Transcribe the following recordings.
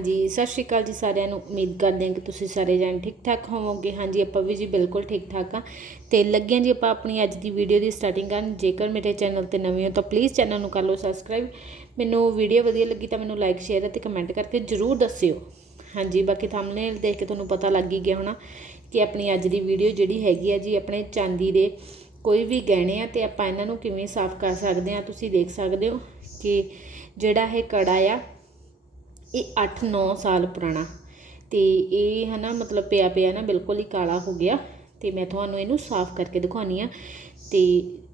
ਹਾਂਜੀ, ਸਤਿ ਸ਼੍ਰੀ ਅਕਾਲ ਜੀ ਸਾਰਿਆਂ ਨੂੰ। ਉਮੀਦ ਕਰਦੇ ਹਾਂ ਕਿ ਤੁਸੀਂ ਸਾਰੇ ਜਣ ਠੀਕ ਠਾਕ ਹੋਵੋਗੇ। ਹਾਂਜੀ, ਆਪਾਂ ਵੀ ਜੀ ਬਿਲਕੁਲ ਠੀਕ ਠਾਕ ਆ ਤੇ ਲੱਗੇ ਜੀ ਆਪਾਂ ਆਪਣੀ ਅੱਜ ਦੀ ਵੀਡੀਓ ਦੀ ਸਟਾਰਟਿੰਗ ਕਰਨ। ਜੇਕਰ ਮੇਰੇ ਚੈਨਲ ਤੇ ਨਵੇਂ ਹੋ ਤਾਂ ਪਲੀਜ਼ ਚੈਨਲ ਨੂੰ ਕਰ ਲਓ ਸਬਸਕ੍ਰਾਈਬ ਮੈਨੂੰ ਵੀਡੀਓ ਵਧੀਆ ਲੱਗੀ ਤਾਂ ਮੈਨੂੰ ਲਾਈਕ ਸ਼ੇਅਰ ਅਤੇ ਕਮੈਂਟ ਕਰਕੇ ਜਰੂਰ ਦੱਸਿਓ। ਹਾਂਜੀ, ਬਾਕੀ ਥੰਬਨੇਲ ਦੇਖ ਕੇ ਤੁਹਾਨੂੰ ਪਤਾ ਲੱਗ ਹੀ ਗਿਆ ਹੋਣਾ ਕਿ ਆਪਣੀ ਅੱਜ ਦੀ ਵੀਡੀਓ ਜਿਹੜੀ ਹੈਗੀ ਆ ਜੀ, ਆਪਣੇ ਚਾਂਦੀ ਦੇ ਕੋਈ ਵੀ ਗਹਿਣੇ ਆ ਤੇ ਆਪਾਂ ਇਹਨਾਂ ਨੂੰ ਕਿਵੇਂ ਸਾਫ਼ ਕਰ ਸਕਦੇ ਆ ਤੁਸੀਂ ਦੇਖ ਸਕਦੇ ਹੋ ਕਿ ਜਿਹੜਾ ਇਹ ਕੜਾ ਆ ਇਹ 8-9 ਸਾਲ ਪੁਰਾਣਾ। ਤੇ ਇਹ ਹਨਾ ਮਤਲਬ ਪਿਆ ਪਿਆ ਨਾ ਬਿਲਕੁਲ ਹੀ ਕਾਲਾ ਹੋ ਗਿਆ। ਤੇ ਮੈਂ ਤੁਹਾਨੂੰ ਇਹਨੂੰ ਸਾਫ਼ ਕਰਕੇ ਦਿਖਾਉਣੀ ਆ। ਤੇ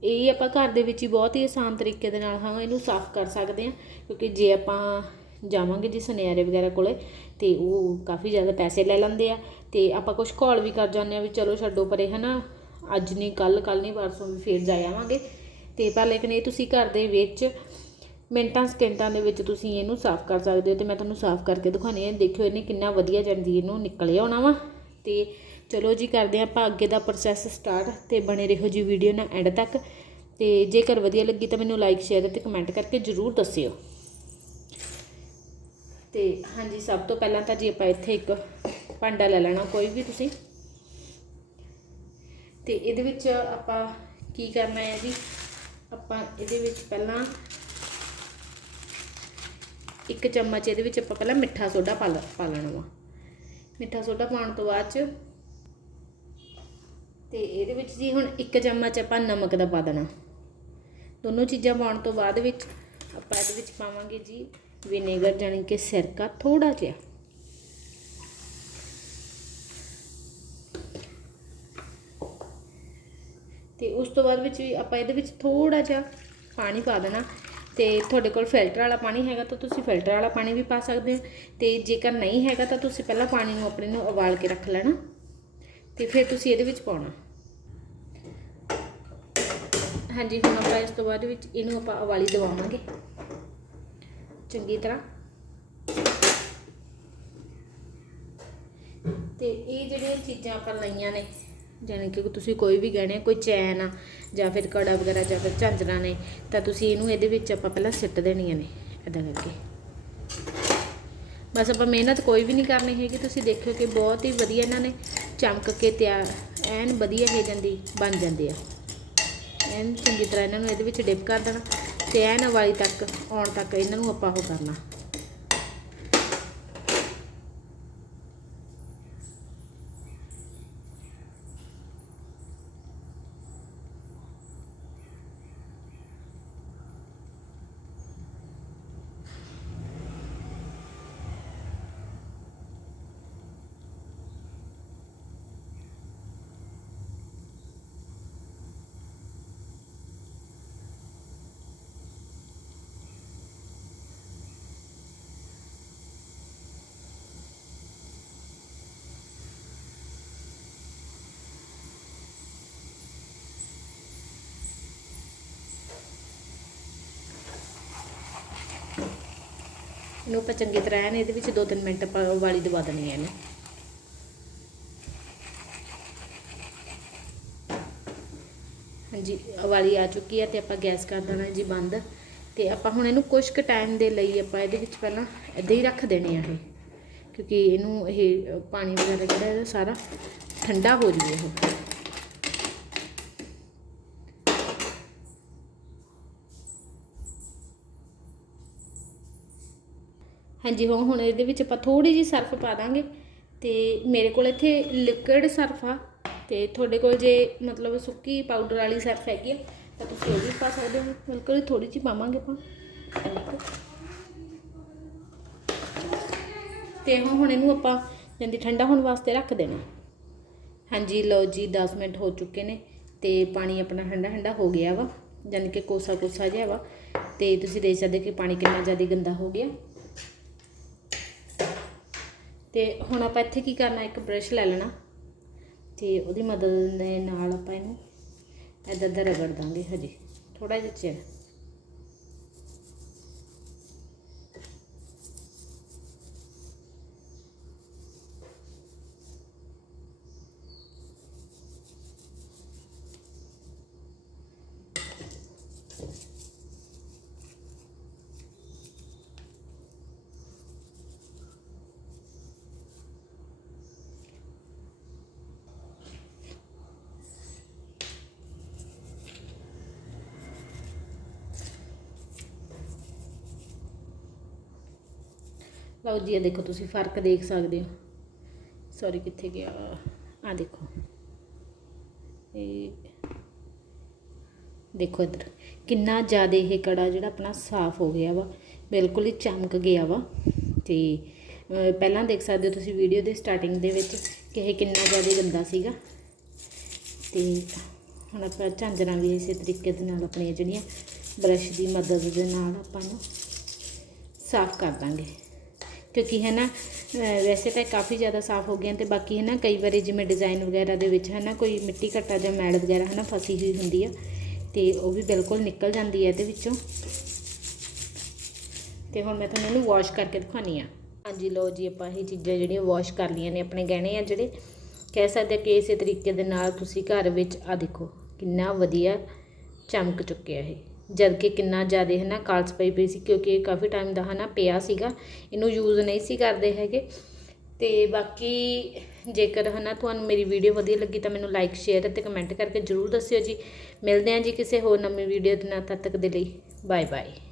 ਇਹ ਆਪਾਂ ਘਰ ਦੇ ਵਿੱਚ ਹੀ ਬਹੁਤ ਹੀ ਆਸਾਨ ਤਰੀਕੇ ਦੇ ਨਾਲ ਹਾਂ ਇਹਨੂੰ ਸਾਫ਼ ਕਰ ਸਕਦੇ ਆ। ਕਿਉਂਕਿ ਜੇ ਆਪਾਂ ਜਾਵਾਂਗੇ ਜੀ ਸੁਨਿਆਰੇ ਵਗੈਰਾ ਕੋਲੇ, ਤੇ ਉਹ ਕਾਫੀ ਜ਼ਿਆਦਾ ਪੈਸੇ ਲੈ ਲੈਂਦੇ ਆ। ਤੇ ਆਪਾਂ ਕੁਝ ਘੋਲ ਵੀ ਕਰ ਜਾਂਦੇ ਆ ਵੀ ਚਲੋ ਛੱਡੋ, ਪਰੇ ਹਨਾ ਅੱਜ ਨਹੀਂ ਕੱਲ ਕੱਲ ਨਹੀਂ, ਪਰਸੋਂ ਵੀ ਫੇਰ ਜਾ ਆਵਾਂਗੇ। ਤੇ ਪਰ ਲੇਕਿਨ ਇਹ ਤੁਸੀਂ ਘਰ ਦੇ ਵਿੱਚ ਮਿੰਟਾਂ, ਸਕਿੰਟਾਂ ਦੇ ਵਿੱਚ ਤੁਸੀਂ ਇਹਨੂੰ ਸਾਫ਼ ਕਰ ਸਕਦੇ ਹੋ ਤੇ ਮੈਂ ਤੁਹਾਨੂੰ ਸਾਫ਼ ਕਰਕੇ ਦਿਖਾਉਣੀ ਹੈ। ਦੇਖਿਓ ਇਹਨੇ ਕਿੰਨਾ ਵਧੀਆ ਜਾਂਦੀ ਇਹਨੂੰ ਨਿਕਲਿਆ ਹੋਣਾ ਵਾ। ਤੇ ਚਲੋ ਜੀ, ਕਰਦੇ ਹਾਂ ਆਪਾਂ ਅੱਗੇ ਦਾ ਪ੍ਰੋਸੈਸ ਸਟਾਰਟ ਤੇ ਬਣੇ ਰਹੋ ਜੀ ਵੀਡੀਓ ਨਾਲ ਐਂਡ ਤੱਕ। ਤੇ ਜੇਕਰ ਵਧੀਆ ਲੱਗੀ ਤਾਂ ਮੈਨੂੰ ਲਾਈਕ ਸ਼ੇਅਰ ਤੇ ਕਮੈਂਟ ਕਰਕੇ ਜਰੂਰ ਦੱਸਿਓ। ਤੇ ਹਾਂਜੀ, ਸਭ ਤੋਂ ਪਹਿਲਾਂ ਤਾਂ ਜੀ ਆਪਾਂ ਇੱਥੇ ਇੱਕ ਭਾਂਡਾ ਲੈ ਲੈਣਾ, ਕੋਈ ਵੀ ਤੁਸੀਂ। ਤੇ ਇਹਦੇ ਵਿੱਚ ਆਪਾਂ ਕੀ ਕਰਨਾ ਹੈ ਜੀ? ਆਪਾਂ ਇਹਦੇ ਵਿੱਚ ਪਹਿਲਾਂ ਇੱਕ ਚਮਚ ਇਹਦੇ ਵਿੱਚ ਆਪਾਂ ਪਹਿਲਾਂ ਮਿੱਠਾ ਸੋਡਾ ਪਾ ਲ- ਪਾ ਲੈਣਾ ਵਾ। ਮਿੱਠਾ ਸੋਡਾ ਪਾਉਣ ਤੋਂ ਬਾਅਦ ਚ ਤੇ ਇਹਦੇ ਵਿੱਚ ਜੀ ਹੁਣ ਇੱਕ ਚਮਚ ਆਪਾਂ ਨਮਕ ਦਾ ਪਾ ਦੇਣਾ। ਦੋਨੋਂ ਚੀਜ਼ਾਂ ਪਾਉਣ ਤੋਂ ਬਾਅਦ ਵਿੱਚ ਆਪਾਂ ਇਹਦੇ ਵਿੱਚ ਪਾਵਾਂਗੇ ਜੀ ਵਿਨੇਗਰ ਜਾਨੀ ਕਿ ਸਿਰਕਾ ਥੋੜਾ ਜਿਹਾ। ਤੇ ਉਸ ਤੋਂ ਬਾਅਦ ਵਿੱਚ ਵੀ ਆਪਾਂ ਇਹਦੇ ਵਿੱਚ ਥੋੜਾ ਜਿਹਾ ਪਾਣੀ ਪਾ ਦੇਣਾ। ਤੇ ਤੁਹਾਡੇ ਕੋਲ ਫਿਲਟਰ ਵਾਲਾ ਪਾਣੀ ਹੈਗਾ ਤਾਂ ਤੁਸੀਂ ਫਿਲਟਰ ਵਾਲਾ ਪਾਣੀ ਵੀ ਪਾ ਸਕਦੇ ਹੋ ਤੇ ਜੇਕਰ ਨਹੀਂ ਹੈਗਾ ਤਾਂ ਤੁਸੀਂ ਪਹਿਲਾਂ ਪਾਣੀ ਨੂੰ ਆਪਣੇ ਨੂੰ ਉਬਾਲ ਕੇ ਰੱਖ ਲੈਣਾ ਤੇ ਫਿਰ ਤੁਸੀਂ ਇਹਦੇ ਵਿੱਚ ਪਾਉਣਾ। ਹਾਂਜੀ, ਹੁਣ ਆਪਾਂ ਇਸ ਤੋਂ ਬਾਅਦ ਵਿੱਚ ਇਹਨੂੰ ਆਪਾਂ ਉਬਾਲੀ ਦਵਾਵਾਂਗੇ। ਚੰਗੀ ਤਰ੍ਹਾਂ। ਤੇ ਇਹ ਜਿਹੜੀਆਂ ਚੀਜ਼ਾਂ ਆਪਾਂ ਲਈਆਂ ਨੇ ਜਾਣੀ ਕਿ ਤੁਸੀਂ ਕੋਈ ਵੀ ਗਹਿਣੇ, ਕੋਈ ਚੈਨ ਆ, ਜਾਂ ਫਿਰ ਕੜਾ ਵਗੈਰਾ, ਜਾਂ ਫਿਰ ਝਾਂਜਰਾਂ ਨੇ, ਤਾਂ ਤੁਸੀਂ ਇਹਨੂੰ ਇਹਦੇ ਵਿੱਚ ਆਪਾਂ ਪਹਿਲਾਂ ਸਿੱਟ ਦੇਣੀਆਂ ਨੇ ਇਦਾਂ ਕਰਕੇ। ਬਸ ਆਪਾਂ ਮਿਹਨਤ ਕੋਈ ਵੀ ਨਹੀਂ ਕਰਨੀ ਹੈਗੀ, ਤੁਸੀਂ ਦੇਖਿਓ ਕਿ ਬਹੁਤ ਹੀ ਵਧੀਆ ਇਹਨਾਂ ਨੇ ਚਮਕ ਕੇ ਤਿਆਰ, ਐਨ ਵਧੀਆ ਹੋ ਜਾਂਦੀ ਬਣ ਜਾਂਦੇ ਆ। ਐਨ ਚੰਗੀ ਤਰ੍ਹਾਂ ਇਹਨਾਂ ਨੂੰ ਇਹਦੇ ਵਿੱਚ ਡਿਪ ਕਰ ਦੇਣਾ, ਤੇ ਐਨ ਵਾਲੀ ਤੱਕ, ਆਉਣ ਤੱਕ ਇਹਨਾਂ ਨੂੰ ਆਪਾਂ ਉਹ ਕਰਨਾ। ਇਹਨੂੰ ਆਪਾਂ ਚੰਗੀ ਤਰ੍ਹਾਂ ਐਨ ਇਹਦੇ ਵਿੱਚ 2-3 ਮਿੰਟ ਆਪਾਂ ਉਬਾਲੀ ਦਵਾ ਦੇਣੀ ਹੈ ਇਹਨੂੰ। ਹਾਂਜੀ, ਉਬਾਲੀ ਆ ਚੁੱਕੀ ਹੈ ਤੇ ਆਪਾਂ ਗੈਸ ਕਰ ਦੇਣਾ ਜੀ ਬੰਦ। ਤੇ ਆਪਾਂ ਹੁਣ ਇਹਨੂੰ ਕੁਝ ਕੁ ਟਾਈਮ ਦੇ ਲਈ ਆਪਾਂ ਇਹਦੇ ਵਿੱਚ ਪਹਿਲਾਂ ਇੱਦਾਂ ਹੀ ਰੱਖ ਦੇਣੇ ਆ ਇਹ। ਕਿਉਂਕਿ ਇਹਨੂੰ ਇਹ ਪਾਣੀ ਵਗੈਰਾ ਜਿਹੜਾ ਸਾਰਾ ਠੰਡਾ ਹੋ ਜਾਵੇ ਇਹ। ਹਾਂਜੀ, ਹੁਣ ਹੁਣ ਇਹਦੇ ਵਿੱਚ ਆਪਾਂ ਥੋੜੀ ਜਿਹੀ ਸਰਫ ਪਾ ਦਾਂਗੇ ਤੇ ਮੇਰੇ ਕੋਲ ਇੱਥੇ ਲਿਕੁਇਡ ਸਰਫ ਆ ਤੇ ਤੁਹਾਡੇ ਕੋਲ ਜੇ ਮਤਲਬ ਸੁੱਕੀ ਪਾਊਡਰ ਵਾਲੀ ਸਰਫ ਹੈਗੀ ਆ, ਤਾਂ ਤੁਸੀਂ ਉਹ ਵੀ ਪਾ ਸਕਦੇ ਹੋ। ਬਿਲਕੁਲ ਥੋੜੀ ਜਿਹੀ ਪਾਵਾਂਗੇ ਆਪਾਂ। ਇੰਨੀ ਤੇ ਹੁਣ ਹੁਣ ਇਹਨੂੰ ਆਪਾਂ ਜੰਦੀ ਠੰਡਾ ਹੋਣ ਵਾਸਤੇ ਰੱਖ ਦੇਣਾ। ਹਾਂਜੀ, ਲਓ ਜੀ 10 ਮਿੰਟ ਹੋ ਚੁੱਕੇ ਨੇ ਤੇ ਪਾਣੀ ਆਪਣਾ ਠੰਡਾ ਠੰਡਾ ਹੋ ਗਿਆ ਵਾ ਯਾਨੀ ਕਿ ਕੋਸਾ ਕੋਸਾ ਜਿਹਾ ਵਾ। ਤੇ ਤੁਸੀਂ ਦੇਖ ਸਕਦੇ ਕਿ ਪਾਣੀ ਕਿੰਨਾ ਜ਼ਿਆਦਾ ਗੰਦਾ ਹੋ ਗਿਆ। ਤੇ ਹੁਣ ਆਪਾਂ ਇੱਥੇ ਕੀ ਕਰਨਾ, ਇੱਕ ਬ੍ਰਸ਼ ਲੈ ਲੈਣਾ ਤੇ ਉਹਦੀ ਮਦਦ ਦੇ ਨਾਲ ਆਪਾਂ ਇਹਨੂੰ ਇੱਦਾਂ ਇੱਦਾਂ ਰਗੜ ਦਾਂਗੇ ਹਜੇ ਥੋੜਾ ਜਿਹਾ ਚਿਰ। ਲਓ ਜੀ, ਇਹ ਦੇਖੋ ਤੁਸੀਂ ਫ਼ਰਕ ਦੇਖ ਸਕਦੇ ਹੋ। ਸੌਰੀ ਕਿੱਥੇ ਗਿਆ? ਆ ਦੇਖੋ। ਇਹ ਦੇਖੋ ਇੱਧਰ। ਕਿੰਨਾ ਜ਼ਿਆਦਾ ਇਹ ਕੜਾ ਜਿਹੜਾ ਆਪਣਾ ਸਾਫ਼ ਹੋ ਗਿਆ ਵਾ, ਬਿਲਕੁਲ ਹੀ ਚਮਕ ਗਿਆ ਵਾ। ਤੇ ਪਹਿਲਾਂ ਦੇਖ ਸਕਦੇ ਹੋ ਤੁਸੀਂ ਵੀਡੀਓ ਦੇ ਸਟਾਰਟਿੰਗ ਦੇ ਵਿੱਚ ਕਿ ਇਹ ਕਿੰਨਾ ਜ਼ਿਆਦਾ ਗੰਦਾ ਸੀਗਾ। ਤੇ ਹੁਣ ਆਪਾਂ ਝਾਂਜਰਾਂ ਵੀ ਇਸੇ ਤਰੀਕੇ ਦੇ ਨਾਲ ਆਪਣੀਆਂ ਜਿਹੜੀਆਂ ਬਰਸ਼ ਦੀ ਮਦਦ ਦੇ ਨਾਲ ਆਪਾਂ ਨੂੰ ਸਾਫ਼ ਕਰ ਦਾਂਗੇ। ਕਿਉਂਕਿ ਹੈ ਨਾ ਵੈਸੇ ਤਾਂ ਇਹ ਕਾਫੀ ਜ਼ਿਆਦਾ ਸਾਫ਼ ਹੋ ਗਈਆਂ ਤੇ ਬਾਕੀ ਹੈ ਨਾ ਕਈ ਵਾਰੀ ਜਿਵੇਂ ਡਿਜ਼ਾਈਨ ਵਗੈਰਾ ਦੇ ਵਿੱਚ ਹੈ ਨਾ ਕੋਈ ਮਿੱਟੀ ਘੱਟਾ ਜਾਂ ਮੈਲ ਵਗੈਰਾ ਹੈ ਨਾ ਫਸੀ ਹੋਈ ਹੁੰਦੀ ਆ ਤੇ ਉਹ ਵੀ ਬਿਲਕੁਲ ਨਿਕਲ ਜਾਂਦੀ ਹੈ ਇਹਦੇ ਵਿੱਚੋਂ। ਤੇ ਹੁਣ ਮੈਂ ਤੁਹਾਨੂੰ ਇਹਨੂੰ ਵਾਸ਼ ਕਰਕੇ ਦਿਖਾਉਣੀ ਆ। ਹਾਂਜੀ ਲਓ ਜੀ, ਆਪਾਂ ਇਹ ਚੀਜ਼ਾਂ ਜਿਹੜੀਆਂ ਵਾਸ਼ ਕਰ ਲਈਆਂ ਨੇ ਆਪਣੇ ਗਹਿਣੇ ਆ ਜਿਹੜੇ। ਕਹਿ ਸਕਦੇ ਆ ਕਿ ਇਸੇ ਤਰੀਕੇ ਦੇ ਨਾਲ ਤੁਸੀਂ ਘਰ ਵਿੱਚ ਆ ਦੇਖੋ ਕਿੰਨਾ ਵਧੀਆ ਚਮਕ ਚੁੱਕਿਆ ਇਹ। ਜਦ ਕਿ ਕਿੰਨਾ ਜ਼ਿਆਦਾ ਹੈ ਨਾ ਕਾਲਸ ਪਈ ਪਈ ਸੀ ਕਿਉਂਕਿ ਇਹ ਕਾਫੀ ਟਾਈਮ ਦਾ ਹੈ ਨਾ ਪਿਆ ਸੀਗਾ, ਇਹਨੂੰ ਯੂਜ਼ ਨਹੀਂ ਸੀ ਕਰਦੇ ਹੈਗੇ। ਤੇ ਬਾਕੀ ਜੇਕਰ ਹੈ ਨਾ ਤੁਹਾਨੂੰ ਮੇਰੀ ਵੀਡੀਓ ਵਧੀਆ ਲੱਗੀ ਤਾਂ ਮੈਨੂੰ ਲਾਈਕ ਸ਼ੇਅਰ ਅਤੇ ਕਮੈਂਟ ਕਰਕੇ ਜਰੂਰ ਦੱਸਿਓ ਜੀ। ਮਿਲਦੇ ਹਾਂ ਜੀ ਕਿਸੇ ਹੋਰ ਨਵੀਂ ਵੀਡੀਓ ਦੇ ਨਾਲ, ਤਦ ਤੱਕ ਦੇ ਲਈ ਬਾਏ ਬਾਏ